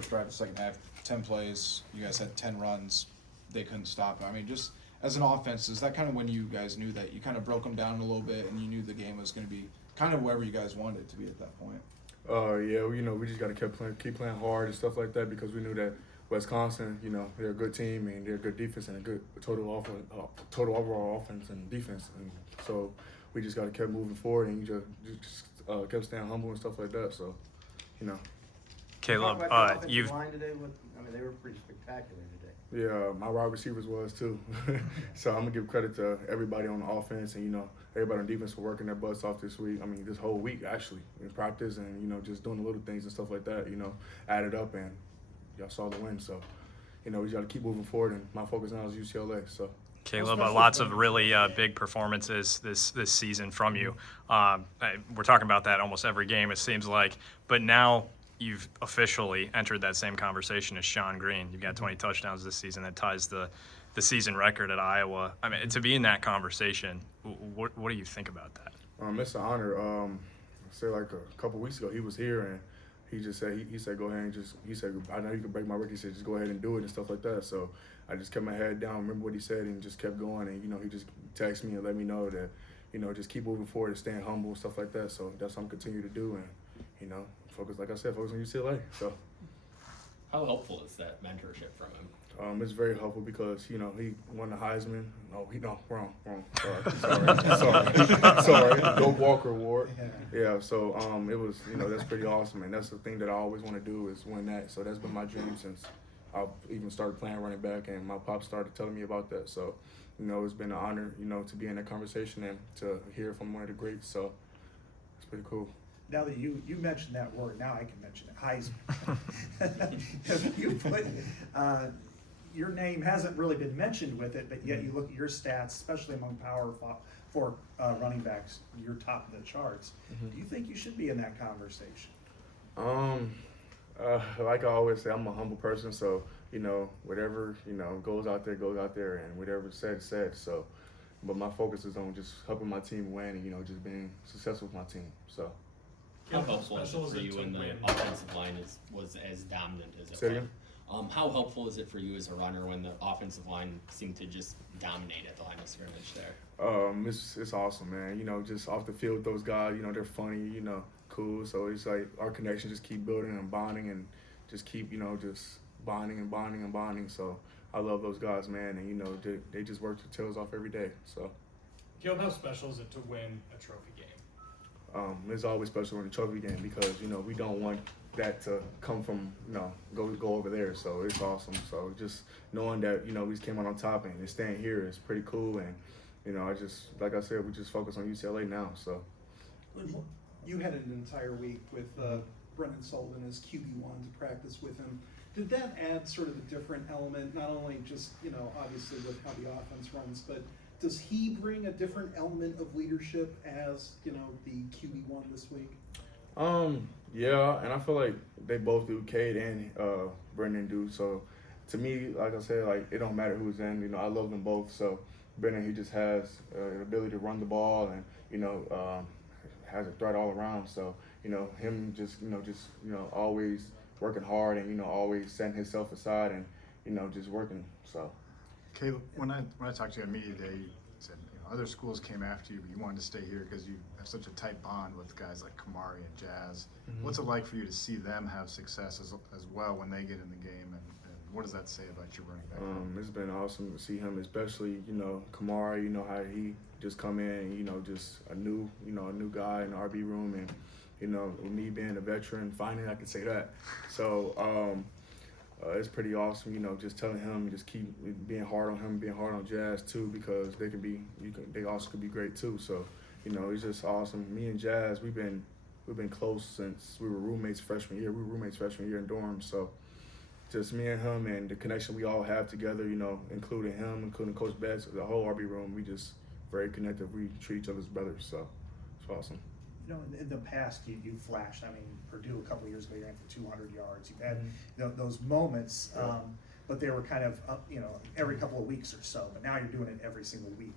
First drive, the second half, 10 plays, you guys had 10 runs, they couldn't stop it. I mean, just as an offense, is that kind of when you guys knew that you kind of broke them down a little bit and you knew the game was going to be kind of wherever you guys wanted it to be at that point? Yeah, we just got to keep playing hard and stuff like that because we knew that Wisconsin, they're a good team and they're a good defense and a good total overall offense and defense. And so we just got to keep moving forward and just kept staying humble and stuff like that. So, Caleb, you've line today. They were pretty spectacular today. Yeah, my wide receivers was too. So I'm gonna give credit to everybody on the offense and everybody on defense for working their butts off this week. I mean, this whole week actually in practice and just doing the little things and stuff like that. Added up and y'all saw the win. So we got to keep moving forward. And my focus now is UCLA. So. Caleb, lots of really big performances this season from you. We're talking about that almost every game, it seems like. But now you've officially entered that same conversation as Shonn Greene. You've got 20 touchdowns this season. That ties the season record at Iowa. I mean, to be in that conversation, what do you think about that? It's an honor. Say like a couple weeks ago, he was here and he just said he said go ahead and he said I know you can break my record. He said just go ahead and do it and stuff like that. So I just kept my head down, remember what he said, and just kept going. And he just texted me and let me know that just keep moving forward and staying humble and stuff like that. So that's what I'm continue to do and focus, like I said, focus on UCLA. So. How helpful is that mentorship from him? It's very helpful because he won the Heisman. Wrong. Sorry. Go Walker Award. Yeah. So it was that's pretty awesome, and that's the thing that I always want to do is win that. So that's been my dream since I even started playing running back, and my pop started telling me about that. So it's been an honor to be in that conversation and to hear from one of the greats. So it's pretty cool. Now that you mentioned that word, now I can mention it, Heisman. You put your name hasn't really been mentioned with it, but yet you look at your stats, especially among Power Four running backs, you're top of the charts. Do you think you should be in that conversation? Like I always say, I'm a humble person, so whatever goes out there, and whatever's said. So, but my focus is on just helping my team win and just being successful with my team. So. How helpful is it for you when the offensive line was as dominant as it Say again? was? How helpful is it for you as a runner when the offensive line seemed to just dominate at the line of scrimmage there? It's awesome, man. Just off the field with those guys, they're funny, cool. So it's like our connection just keep building and bonding and just keep, just bonding. So I love those guys, man. And, they just work their tails off every day. So. Caleb, how special is it to win a trophy game? It's always special in the trophy game because we don't want that to come from go over there. So it's awesome. So just knowing that we just came out on top and staying here is pretty cool. And I just like I said, we just focus on UCLA now. So You had an entire week with Brennan Sullivan as QB1 to practice with him. Did that add sort of a different element? Not only just obviously with how the offense runs, but does he bring a different element of leadership as, the QB1 this week? Yeah, and I feel like they both do. Cade and Brendan do. So to me, like I said, like it don't matter who's in. I love them both. So Brendan, he just has an ability to run the ball and has a threat all around. So him just always working hard and always setting himself aside and just working. So. Caleb, when I talked to you on media day, you said other schools came after you, but you wanted to stay here because you have such a tight bond with guys like Kamari and Jazz. Mm-hmm. What's it like for you to see them have success as well when they get in the game, and what does that say about your running back? It's been awesome to see him, especially Kamari. How he just come in, just a new guy in the RB room, and me being a veteran, finally I can say that. So. It's pretty awesome, just telling him, just keep being hard on him, being hard on Jazz too, because they also could be great too. So, it's just awesome. Me and Jazz, we've been close since we were roommates freshman year. We were roommates freshman year in dorms. So, just me and him and the connection we all have together, including him, including Coach Betts, the whole RB room, we just very connected. We treat each other as brothers. So, it's awesome. In the past, you flashed. I mean, Purdue a couple of years ago, you ran for 200 yards. You've had those moments, but they were kind of every couple of weeks or so. But now you're doing it every single week.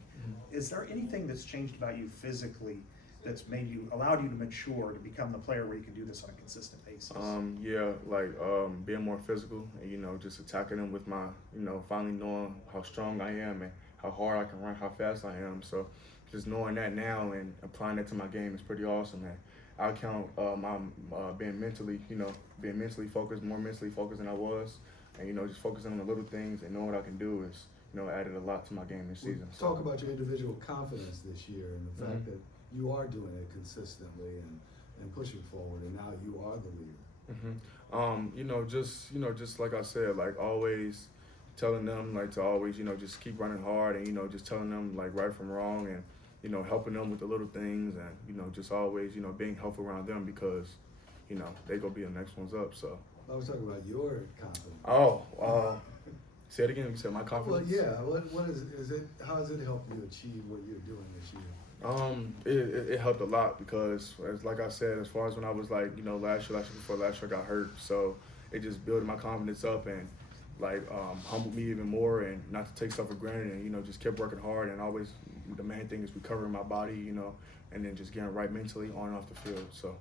Is there anything that's changed about you physically that's allowed you to mature to become the player where you can do this on a consistent basis? Yeah, like being more physical and, you know, just attacking them with my, you know, finally knowing how strong I am and how hard I can run, how fast I am. So just knowing that now and applying that to my game is pretty awesome. And I count my being mentally, you know, being mentally focused, more mentally focused than I was, and, you know, just focusing on the little things and knowing what I can do is, you know, added a lot to my game this season. Talk about your individual confidence this year and the fact that you are doing it consistently and pushing forward, and now you are the leader. You know, just like I said, like always telling them like to always, you know, just keep running hard and, you know, just telling them like right from wrong and, you know, helping them with the little things and, you know, just always, you know, being helpful around them because, you know, they gonna be the next ones up. So. I was talking about your confidence. Oh, say it again. You said my confidence. Well, yeah. What is it? How has it helped you achieve what you're doing this year? It helped a lot because, like I said, as far as when I was like, you know, last year before last year I got hurt, so it just built my confidence up and like humbled me even more and not to take stuff for granted and, you know, just kept working hard and always the main thing is recovering my body, you know, and then just getting right mentally on and off the field. So.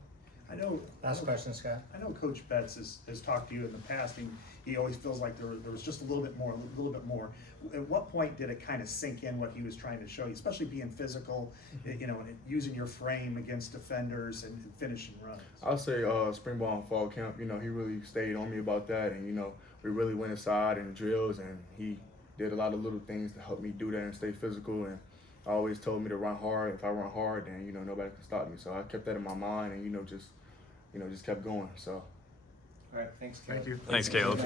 Last question, Scott. I know Coach Betts has talked to you in the past, and he always feels like there was just a little bit more. At what point did it kind of sink in what he was trying to show you, especially being physical, you know, and using your frame against defenders and finishing runs? I'll say spring ball and fall camp, you know, he really stayed on me about that, and, you know, we really went inside and drills, and he did a lot of little things to help me do that and stay physical, and always told me to run hard. If I run hard, then, you know, nobody can stop me. So I kept that in my mind and, just kept going. So. All right, thanks, Caleb. Thank you. Thanks, Caleb.